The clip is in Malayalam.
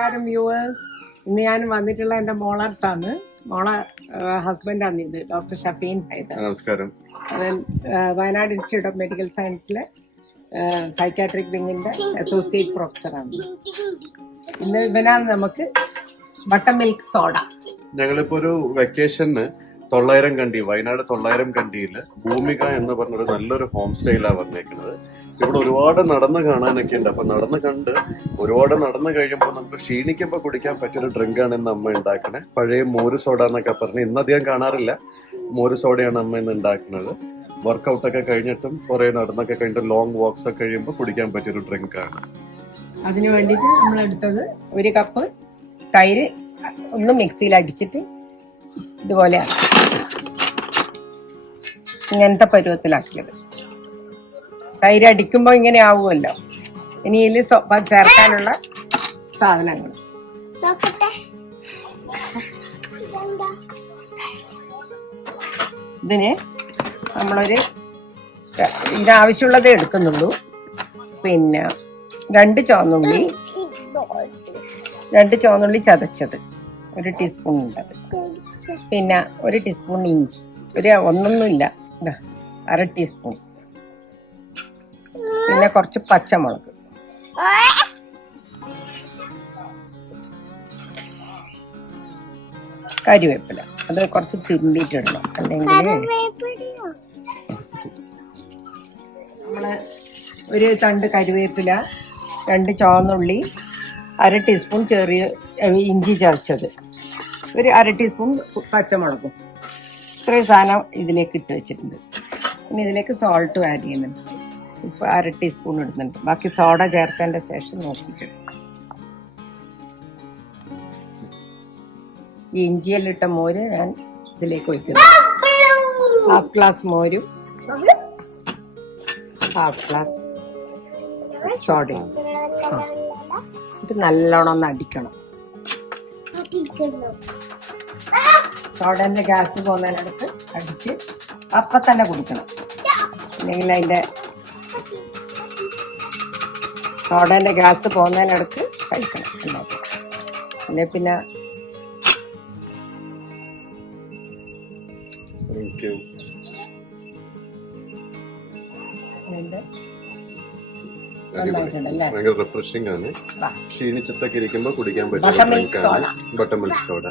നമസ്കാരം വ്യൂവേഴ്സ്. ഇന്ന് ഞാൻ വന്നിട്ടുള്ള എൻ്റെ മോളടുത്താണ്. മോളെ ഹസ്ബൻഡാണ് ഇത്, ഡോക്ടർ ഷഫീൻ ഹൈദർ. നമസ്കാരം. വയനാട് ഇൻസ്റ്റിറ്റ്യൂട്ട് ഓഫ് മെഡിക്കൽ സയൻസിലെ സൈക്കാട്രിക് വിങ്ങിന്റെ അസോസിയേറ്റ് പ്രൊഫസറാണ്. ഇന്ന് ഇവനാണ് നമുക്ക് ബട്ടർ മിൽക്ക് സോഡ. ഞങ്ങളിപ്പോ ഒരു വെക്കേഷന് 900 കണ്ടി, വയനാട് 900 കണ്ടിയില് ഭൂമിക എന്ന് പറഞ്ഞൊരു നല്ലൊരു ഹോം സ്റ്റേയിലാണ് വന്നേക്കുന്നത്. ഇവിടെ ഒരുപാട് നടന്ന് കാണാനൊക്കെ ഉണ്ട്. അപ്പൊ നടന്ന് കണ്ട് ഒരുപാട് നടന്നു കഴിയുമ്പോൾ നമുക്ക് ക്ഷീണിക്കുമ്പോൾ കുടിക്കാൻ പറ്റിയൊരു ഡ്രിങ്കാണ് ഇന്ന് അമ്മ ഉണ്ടാക്കണേ. പഴയ മോര് സോഡ എന്നൊക്കെ പറഞ്ഞ് ഇന്ന് അധികം കാണാറില്ല. മോര് സോഡയാണ് അമ്മ ഇന്ന് ഉണ്ടാക്കുന്നത്. വർക്കൗട്ടൊക്കെ കഴിഞ്ഞിട്ടും കുറെ നടന്നൊക്കെ കഴിഞ്ഞിട്ട് ലോങ് വാക്സ് ഒക്കെ കഴിയുമ്പോൾ കുടിക്കാൻ പറ്റിയൊരു ഡ്രിങ്കാണ്. അതിന് വേണ്ടിയിട്ട് നമ്മൾ എടുത്തത് 1 കപ്പ് തൈര് ഒന്ന് മിക്സിയിൽ അടിച്ചിട്ട് ഇതുപോലെയാണ് ഇങ്ങനത്തെ പരുവത്തിലാക്കിയത്. തൈര് അടിക്കുമ്പോൾ ഇങ്ങനെ ആവുമല്ലോ. ഇനി ഇതിൽ ചേർക്കാനുള്ള സാധനങ്ങൾ ഇതിന് നമ്മളൊരു ഇതിനാവശ്യമുള്ളതേ എടുക്കുന്നുള്ളൂ. പിന്നെ 2 ചുവന്നുള്ളി ചതച്ചത് 1 ടീസ്പൂൺ ഉണ്ടത്. പിന്നെ 1 ടീസ്പൂൺ ഇഞ്ചി, ഒന്നൊന്നുമില്ല, 1/2 ടീസ്പൂൺ. പിന്നെ കുറച്ച് പച്ചമുളക്, കരിവേപ്പില, അത് കുറച്ച് തിരുമ്പിയിട്ടിടണം, അല്ലെങ്കിൽ നമ്മള് 1 തണ്ട് കരിവേപ്പില, 2 ചുവന്നുള്ളി, 1/2 ടീസ്പൂൺ ചെറിയ ഇഞ്ചി ചതച്ചത്, 1/2 ടീസ്പൂൺ പച്ചമുളകും, ഇത്രയും സാധനം ഇതിലേക്ക് ഇട്ട് വെച്ചിട്ടുണ്ട്. ഇനി ഇതിലേക്ക് സോൾട്ടും ആഡ് ചെയ്യുന്നുണ്ട്. ഇപ്പം 1/2 ടീസ്പൂൺ ഇടുന്നുണ്ട്. ബാക്കി സോഡ ചേർത്തതിൻ്റെ ശേഷം നോക്കിയിട്ട് ഈ ഇഞ്ചിയെല്ലാം ഇട്ട മോര് ഞാൻ ഇതിലേക്ക് ഒഴിക്കുന്നു. 1/2 ഗ്ലാസ് മോരും 1/2 ഗ്ലാസ് സോഡയും. ഇത് നല്ലോണം ഒന്ന് അടിക്കണം. സോഡന്റെ ഗ്യാസ് പോകുന്നതിനടുത്ത് അടിച്ച് അപ്പം തന്നെ കുടിക്കണം. അല്ലെങ്കിൽ അതിൻ്റെ സോഡന്റെ ഗ്യാസ് പോകുന്നതിനടുത്ത് കഴിക്കണം. അല്ലെ പിന്നെ ഭയങ്കര റിഫ്രഷിംഗ് ആണ്. ക്ഷീണിച്ചിട്ടൊക്കെ ഇരിക്കുമ്പോൾ കുടിക്കാൻ പറ്റും. Butter milk soda.